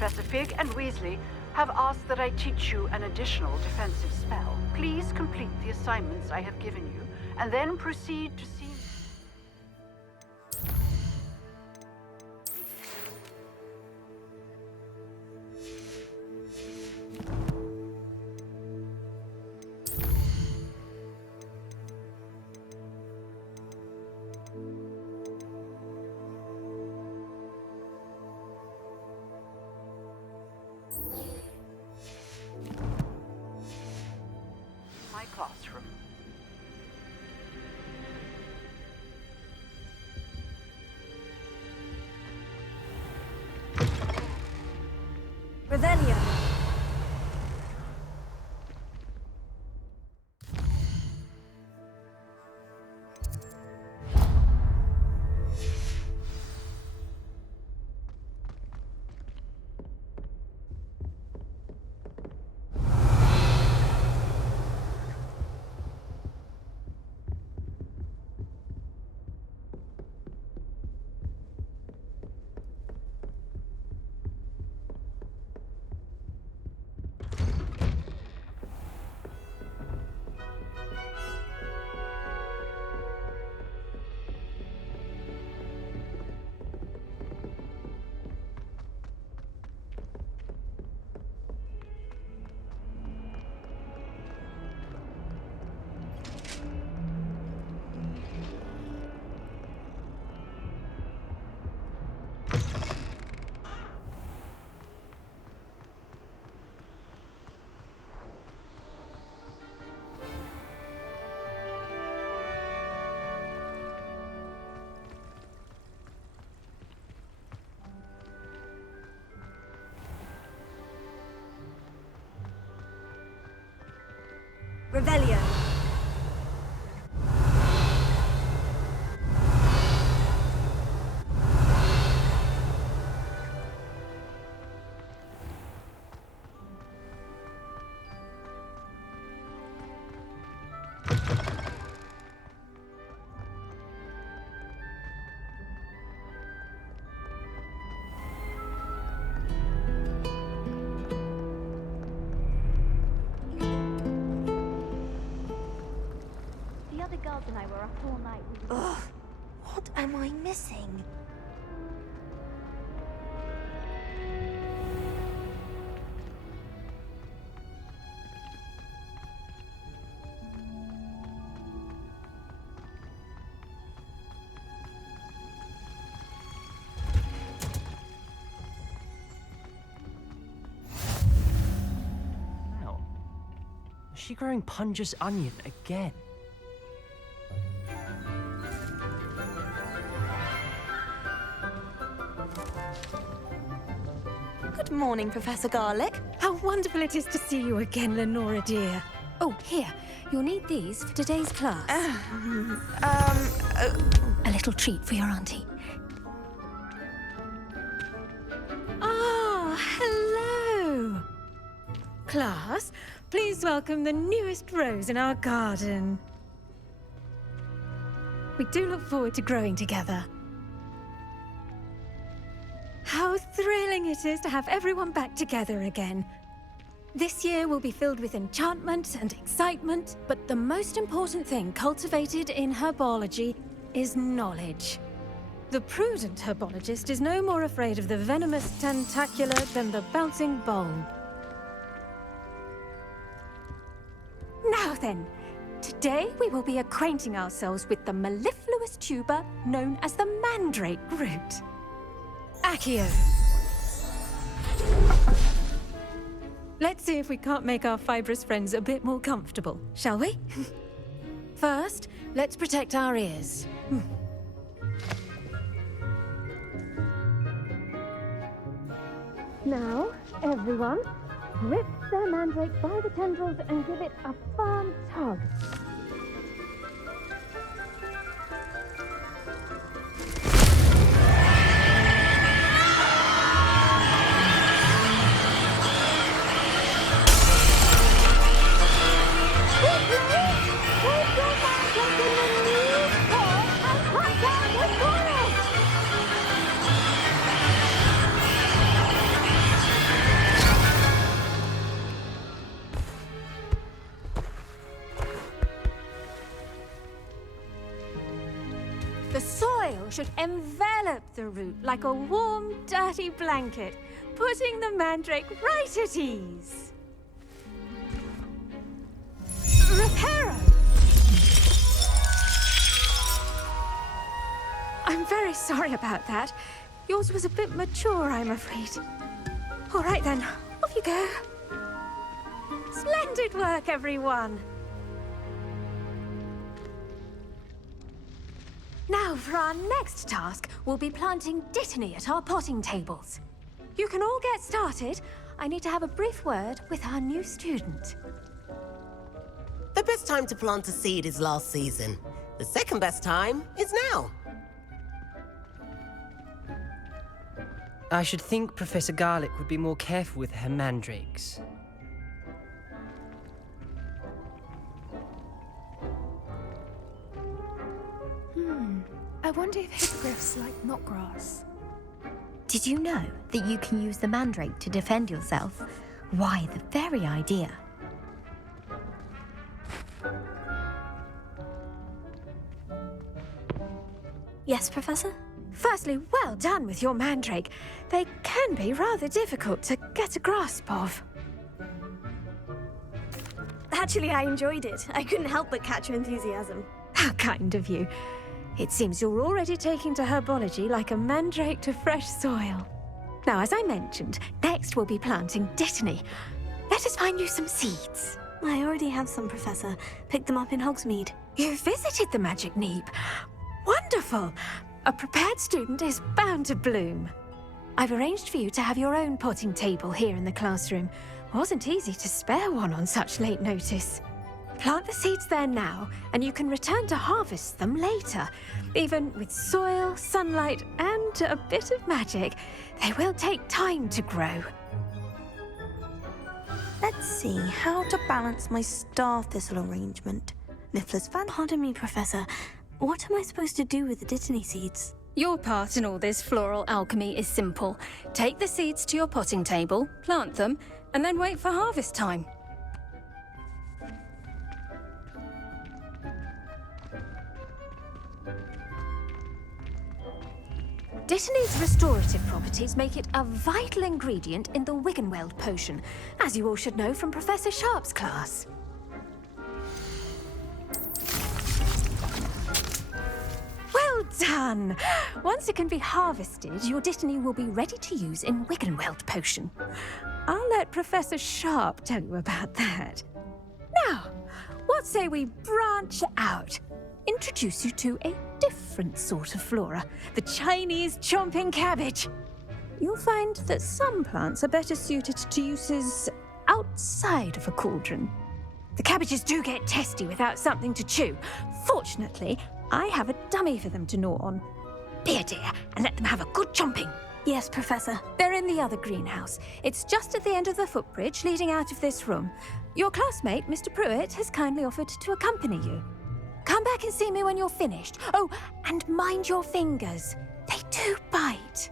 Professor Fig and Weasley have asked that I teach you an additional defensive spell. Please complete the assignments I have given you, and then proceed to see... my classroom. Revelio. Revelio. The girls and I were up all night. Ugh, what am I missing? Wow. Is she growing Punja's onion again? Good morning, Professor Garlick. How wonderful it is to see you again, Lenora dear. Oh, here. You'll need these for today's class. A little treat for your auntie. Oh, hello. Class, please welcome the newest rose in our garden. We do look forward to growing together. How thrilling it is to have everyone back together again. This year will be filled with enchantment and excitement, but the most important thing cultivated in herbology is knowledge. The prudent herbologist is no more afraid of the venomous tentacula than the bouncing bulb. Now then, today we will be acquainting ourselves with the mellifluous tuber known as the mandrake root. Accio. Let's see if we can't make our fibrous friends a bit more comfortable, shall we? First, let's protect our ears. Now, everyone, grip their mandrake by the tendrils and give it a firm tug. should envelop the root like a warm, dirty blanket, putting the mandrake right at ease. Reparo! I'm very sorry about that. Yours was a bit mature, I'm afraid. All right then, off you go. Splendid work, everyone. Now, for our next task, we'll be planting dittany at our potting tables. You can all get started. I need to have a brief word with our new student. The best time to plant a seed is last season. The second best time is now. I should think Professor Garlick would be more careful with her mandrakes. I wonder if hippogriffs like knotgrass. Did you know that you can use the mandrake to defend yourself? Why, the very idea. Yes, Professor? Firstly, well done with your mandrake. They can be rather difficult to get a grasp of. Actually, I enjoyed it. I couldn't help but catch your enthusiasm. How kind of you. It seems you're already taking to herbology like a mandrake to fresh soil. Now, as I mentioned, next we'll be planting dittany. Let us find you some seeds. I already have some, Professor. Picked them up in Hogsmeade. You visited the Magic Neep. Wonderful! A prepared student is bound to bloom. I've arranged for you to have your own potting table here in the classroom. Wasn't easy to spare one on such late notice. Plant the seeds there now, and you can return to harvest them later. Even with soil, sunlight, and a bit of magic, they will take time to grow. Let's see how to balance my star thistle arrangement. Niffler's fan. Pardon me, Professor. What am I supposed to do with the dittany seeds? Your part in all this floral alchemy is simple. Take the seeds to your potting table, plant them, and then wait for harvest time. Dittany's restorative properties make it a vital ingredient in the Wiggenweld potion, as you all should know from Professor Sharp's class. Well done! Once it can be harvested, your dittany will be ready to use in Wiggenweld potion. I'll let Professor Sharp tell you about that. Now, what say we branch out? Introduce you to a different sort of flora, the Chinese chomping cabbage. You'll find that some plants are better suited to uses outside of a cauldron. The cabbages do get testy without something to chew. Fortunately, I have a dummy for them to gnaw on. Be a dear and let them have a good chomping. Yes, Professor. They're in the other greenhouse. It's just at the end of the footbridge leading out of this room. Your classmate, Mr. Pruitt, has kindly offered to accompany you. Come back and see me when you're finished. Oh, and mind your fingers. They do bite.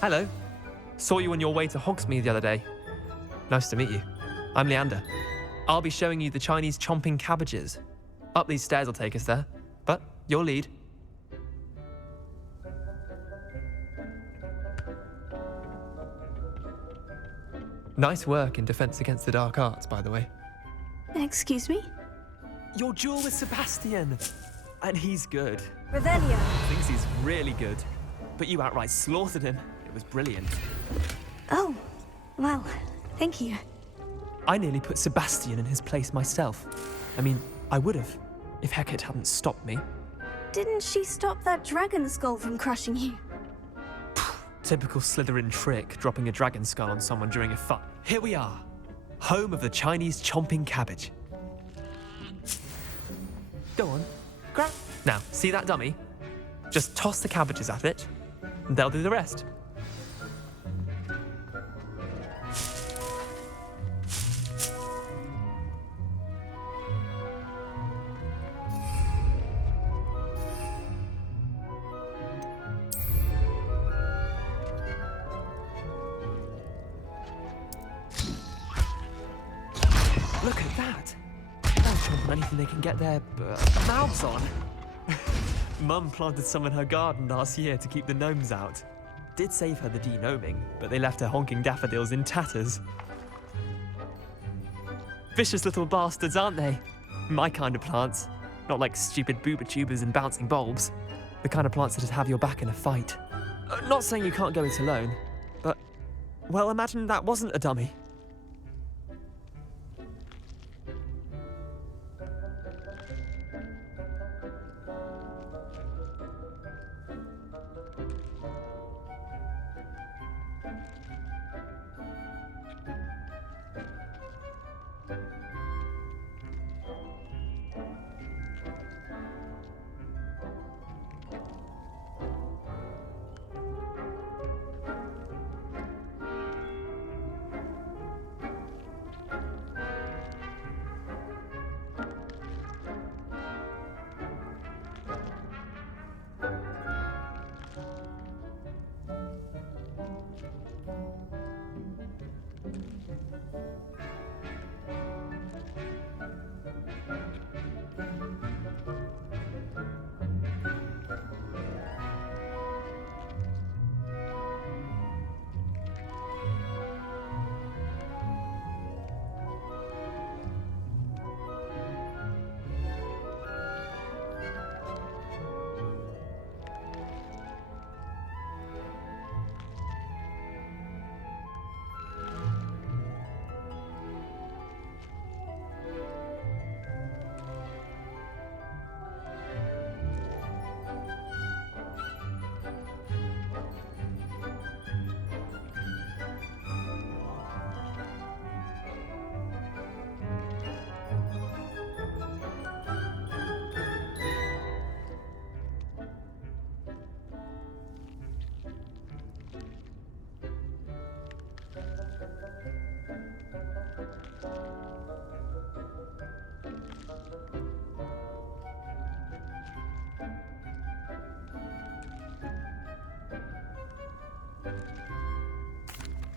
Hello. Saw you on your way to Hogsmeade the other day. Nice to meet you. I'm Leander. I'll be showing you the Chinese chomping cabbages. Up these stairs will take us there, but you'll lead. Nice work in Defense Against the Dark Arts, by the way. Excuse me? Your duel with Sebastian! And he's good. Revelio. Thinks he's really good. But you outright slaughtered him. It was brilliant. Oh, well, thank you. I nearly put Sebastian in his place myself. I mean, I would have, if Hecate hadn't stopped me. Didn't she stop that dragon skull from crushing you? Typical Slytherin trick, dropping a dragon skull on someone during a fight. Here we are, home of the Chinese chomping cabbage. Go on, grab. Now, see that dummy? Just toss the cabbages at it, and they'll do the rest. that? They'll chomp on anything they can get their mouths on. Mum planted some in her garden last year to keep the gnomes out. Did save her the denoming, but they left her honking daffodils in tatters. Vicious little bastards, aren't they? My kind of plants. Not like stupid booba tubers and bouncing bulbs. The kind of plants that'd have your back in a fight. Not saying you can't go it alone, but, well, imagine that wasn't a dummy.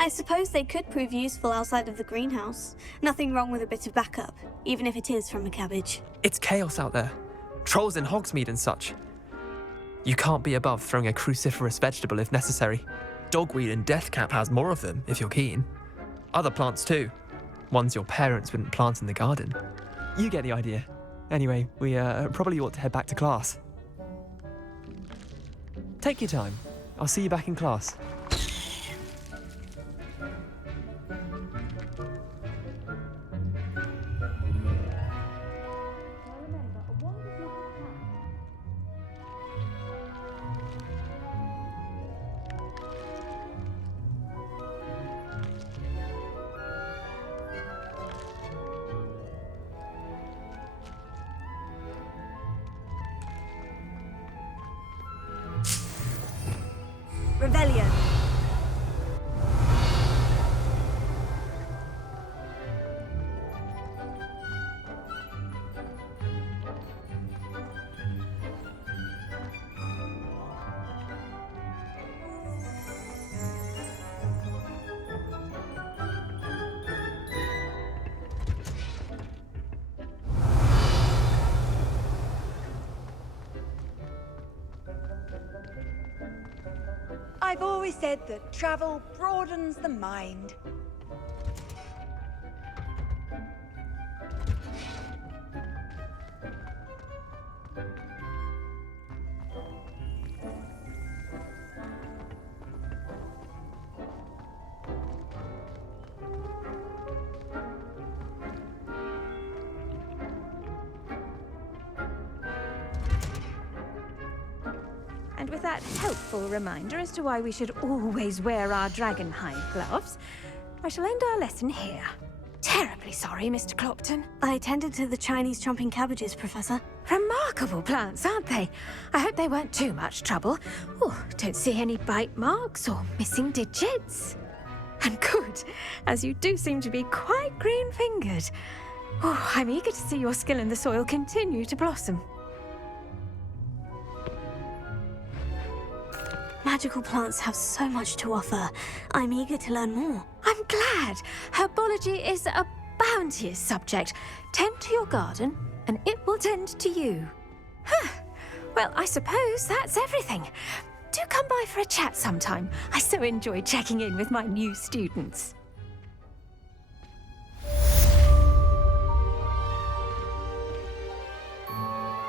I suppose they could prove useful outside of the greenhouse. Nothing wrong with a bit of backup, even if it is from a cabbage. It's chaos out there. Trolls in Hogsmeade and such. You can't be above throwing a cruciferous vegetable if necessary. Dogweed and deathcap has more of them, if you're keen. Other plants too. Ones your parents wouldn't plant in the garden. You get the idea. Anyway, we probably ought to head back to class. Take your time. I'll see you back in class. Revelio. I've always said that travel broadens the mind. And with that helpful reminder as to why we should always wear our dragon hide gloves, I shall end our lesson here. Terribly sorry, Mr. Clopton. I tended to the Chinese chomping cabbages, Professor. Remarkable plants, aren't they? I hope they weren't too much trouble. Oh, don't see any bite marks or missing digits. And good, as you do seem to be quite green-fingered. Oh, I'm eager to see your skill in the soil continue to blossom. Magical plants have so much to offer. I'm eager to learn more. I'm glad. Herbology is a bounteous subject. Tend to your garden, and it will tend to you. Huh. Well, I suppose that's everything. Do come by for a chat sometime. I so enjoy checking in with my new students.